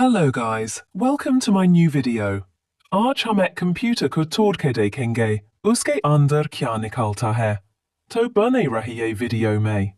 Hello guys, welcome to my new video. आज हम एक कंप्यूटर को तोड़ के देखेंगे, उसके अंदर क्या निकलता है। तो बने रहिए वीडियो में।